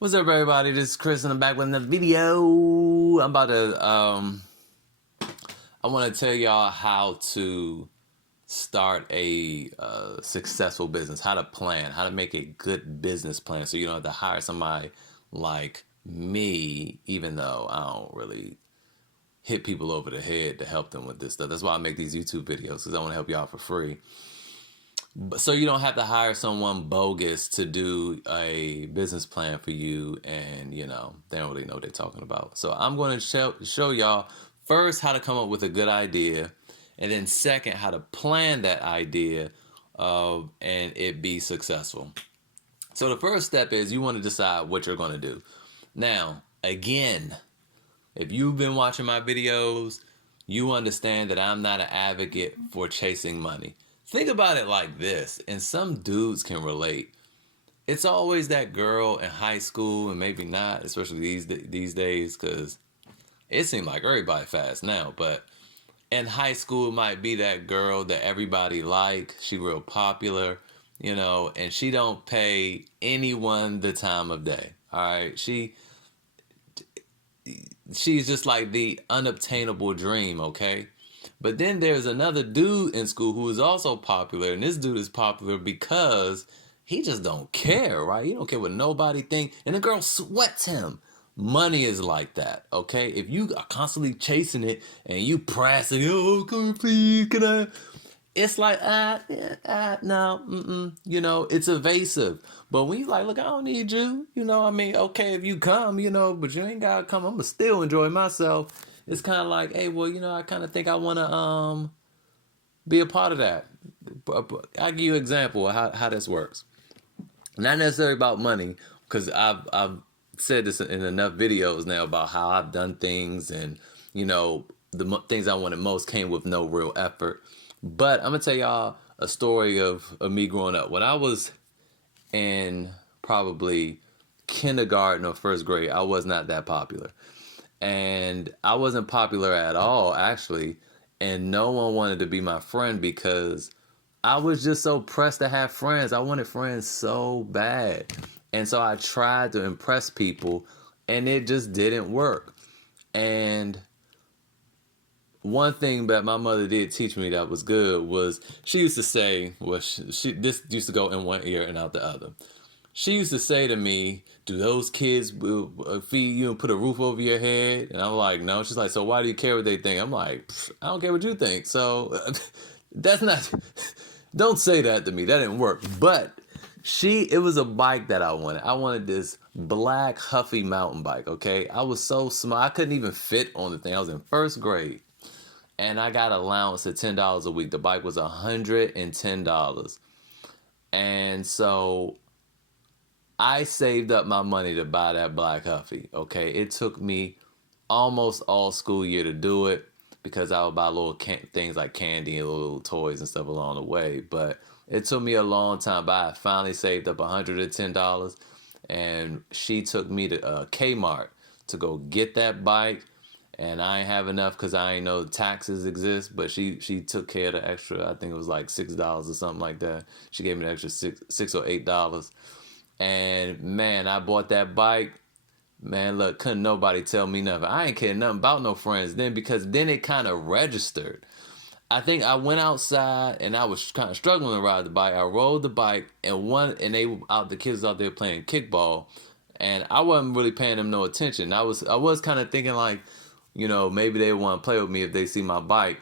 What's up, everybody? This is Chris, and I'm back with another video. I'm about to, I want to tell y'all how to start a successful business, how to plan, how to make a good business plan so you don't have to hire somebody like me, even though I don't really hit people over the head to help them with this stuff. That's why I make these YouTube videos, because I want to help y'all for free. So you don't have to hire someone bogus to do a business plan for you, and they don't really know what they're talking about. So I'm going to show y'all first how to come up with a good idea, and then second how to plan that idea and it be successful. So the first step is you want to decide what you're going to do. Now, again, if you've been watching my videos, you understand that I'm not an advocate for chasing money. Think about it like this, and some dudes can relate. It's always that girl in high school, and maybe not, especially these days, because it seems like everybody fast now. But in high school, it might be that girl that everybody like. She real popular, and she don't pay anyone the time of day. All right, she's just like the unobtainable dream. Okay. But then there's another dude in school who is also popular, and this dude is popular because he just don't care, right? He don't care what nobody think, and the girl sweats him. Money is like that, okay? If you are constantly chasing it and you pressing, oh, come here, please, can I? It's like, no, it's evasive. But when you like, look, I don't need you, okay, if you come, but you ain't gotta come, I'm gonna still enjoy myself. It's kind of like, hey, well, I kind of think I want to be a part of that. I'll give you an example of how this works. Not necessarily about money, because I've said this in enough videos now about how I've done things, and, the things I wanted most came with no real effort. But I'm going to tell y'all a story of me growing up. When I was in probably kindergarten or first grade, I was not that popular. And I wasn't popular at all, actually. And no one wanted to be my friend because I was just so pressed to have friends. I wanted friends so bad. And so I tried to impress people, and it just didn't work. And one thing that my mother did teach me that was good was she used to say, well, this used to go in one ear and out the other. She used to say to me, do those kids feed you and put a roof over your head? And I'm like, no. She's like, so why do you care what they think? I'm like, I don't care what you think. So that's not, don't say that to me. That didn't work. But it was a bike that I wanted. I wanted this black Huffy mountain bike, okay? I was so small. I couldn't even fit on the thing. I was in first grade. And I got allowance of $10 a week. The bike was $110. And so I saved up my money to buy that black Huffy, okay? It took me almost all school year to do it because I would buy little things like candy and little toys and stuff along the way. But it took me a long time, but I finally saved up $110, and she took me to Kmart to go get that bike. And I ain't have enough because I ain't know taxes exist, but she took care of the extra. I think it was like $6 or something like that. She gave me the extra six or $8. And man, I bought that bike. Man, look, couldn't nobody tell me nothing. I ain't caring nothing about no friends then, because then it kind of registered. I think I went outside and I was kind of struggling to ride the bike. I rode the bike, and the kids out there playing kickball, and I wasn't really paying them no attention. I was kind of thinking like, maybe they want to play with me if they see my bike.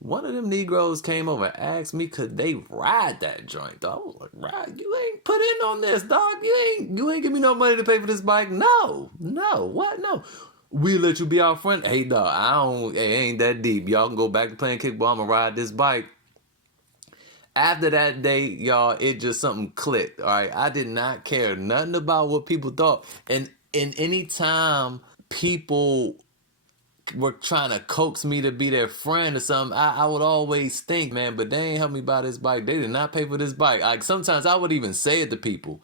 One of them Negroes came over and asked me, could they ride that joint, dog? I was like, ride? You ain't put in on this, dog. You ain't give me no money to pay for this bike. No, what? No. We let you be our friend. Hey, dog, it ain't that deep. Y'all can go back to playing kickball. I'm gonna ride this bike. After that day, y'all, it just something clicked, all right? I did not care nothing about what people thought. And in any time people were trying to coax me to be their friend or something, I would always think, man, but they ain't help me buy this bike. They did not pay for this bike. Like, sometimes I would even say it to people.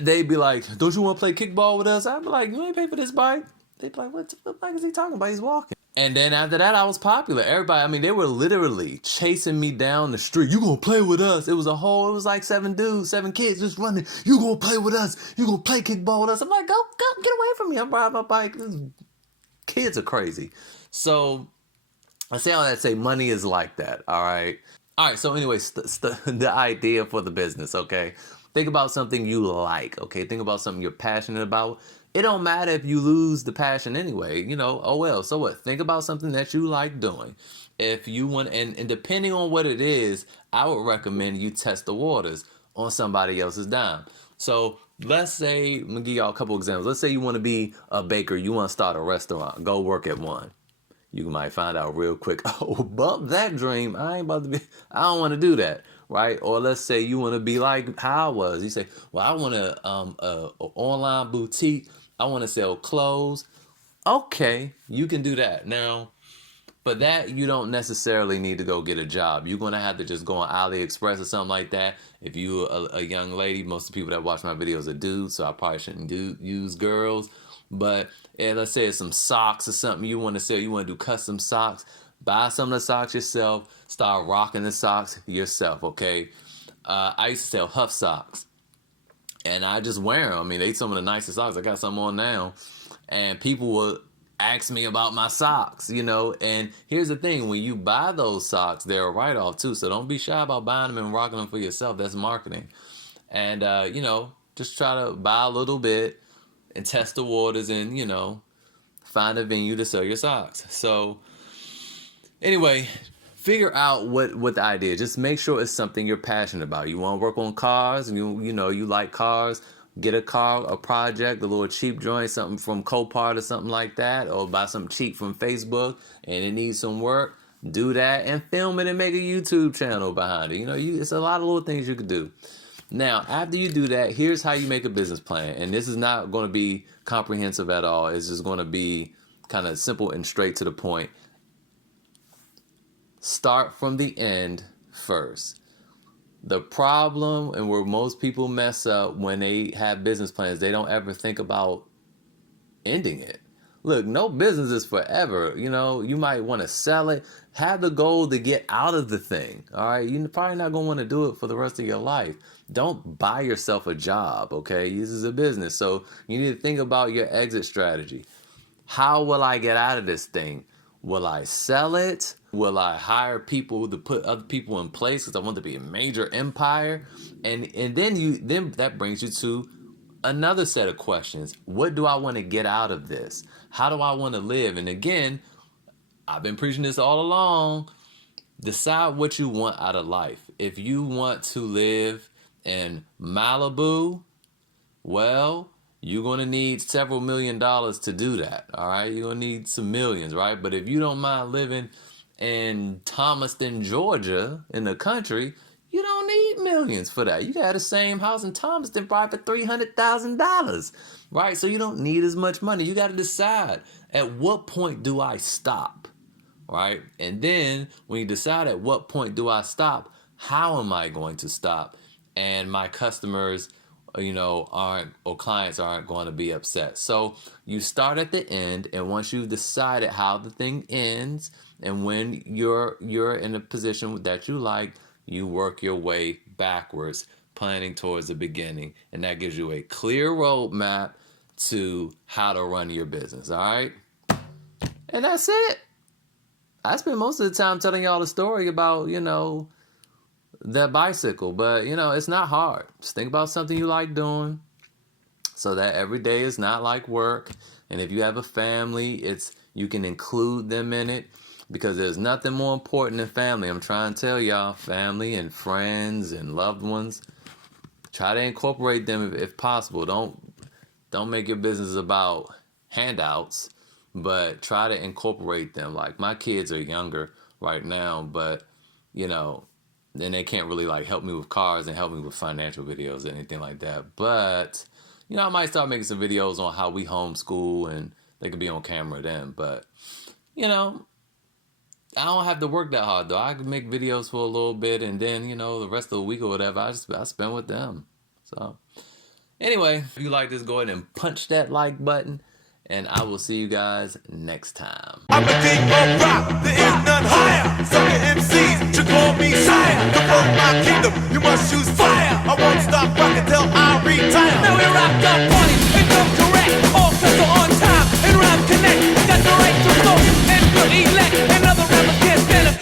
They'd be like, don't you want to play kickball with us? I'd be like, you ain't pay for this bike. They'd be like, what the fuck is he talking about? He's walking. And then after that, I was popular. Everybody, I mean, they were literally chasing me down the street. You gonna play with us? It was like 7 dudes, 7 kids just running. You gonna play with us? You gonna play kickball with us? I'm like, go, get away from me. I'm riding my bike. These kids are crazy. So I say all that to say money is like that. All right. All right. So anyway, the idea for the business. Okay. Think about something you like. Okay. Think about something you're passionate about. It don't matter if you lose the passion anyway, oh well, so what? Think about something that you like doing. If you want, and depending on what it is, I would recommend you test the waters on somebody else's dime. So let's say, I'm gonna give y'all a couple examples. Let's say you want to be a baker, you want to start a restaurant, go work at one. You might find out real quick, oh, bump that dream. I don't want to do that. Right? Or let's say you want to be like how I was. You say, well, I want a online boutique. I want to sell clothes. Okay, you can do that. Now, for that, you don't necessarily need to go get a job. You're going to have to just go on AliExpress or something like that. If you're a young lady, most of the people that watch my videos are dudes, so I probably shouldn't use girls. But let's say it's some socks or something you want to sell. You want to do custom socks. Buy some of the socks yourself. Start rocking the socks yourself, okay? I used to sell Huff socks. And I just wear them. I mean, they some of the nicest socks. I got some on now. And people will ask me about my socks, And here's the thing. When you buy those socks, they're a write-off too. So don't be shy about buying them and rocking them for yourself. That's marketing. And, just try to buy a little bit and test the waters and, find a venue to sell your socks. So anyway, figure out what the idea is. Just make sure it's something you're passionate about. You want to work on cars, and you like cars. Get a car, a project, a little cheap joint, something from Copart or something like that, or buy something cheap from Facebook, and it needs some work. Do that and film it and make a YouTube channel behind it. It's a lot of little things you could do. Now, after you do that, here's how you make a business plan. And this is not going to be comprehensive at all. It's just going to be kind of simple and straight to the point. Start from the end first. The problem and where most people mess up when they have business plans, they don't ever think about ending it. Look, no business is forever. You might want to sell it. Have the goal to get out of the thing. All right. You're probably not going to want to do it for the rest of your life. Don't buy yourself a job. Okay. This is a business. So you need to think about your exit strategy. How will I get out of this thing? Will I sell it? Will I hire people to put other people in place because I want to be a major empire? And then that brings you to another set of questions. What do I want to get out of this? How do I want to live? And again, I've been preaching this all along. Decide what you want out of life. If you want to live in Malibu, well, you're going to need several $1 million to do that, all right? You're going to need some millions, right? But if you don't mind living in Thomaston, Georgia, in the country, you don't need millions for that. You got the same house in Thomaston probably for $300,000, right? So you don't need as much money. You got to decide, at what point do I stop, right? And then when you decide at what point do I stop, how am I going to stop? And my customers clients aren't going to be upset. So you start at the end, and once you've decided how the thing ends and when you're in a position that you like, you work your way backwards, planning towards the beginning, and that gives you a clear roadmap to how to run your business. All right, and that's it. I spend most of the time telling y'all the story about that bicycle, but it's not hard. Just think about something you like doing so that every day is not like work. And if you have a family, you can include them in it, because there's nothing more important than family. I'm trying to tell y'all, family and friends and loved ones, try to incorporate them if possible. Don't make your business about handouts, but try to incorporate them. Like, my kids are younger right now, but then they can't really help me with cars and help me with financial videos or anything like that. But, I might start making some videos on how we homeschool, and they could be on camera then. But, I don't have to work that hard, though. I can make videos for a little bit, and then, the rest of the week or whatever, I spend with them. So, anyway, if you like this, go ahead and punch that like button. and I will see you guys next time. I'm a king of rock, there is none higher. Sucker MCs should call me sire. To form my kingdom, you must choose fire. I won't stop rocking till I retire. Now we rock the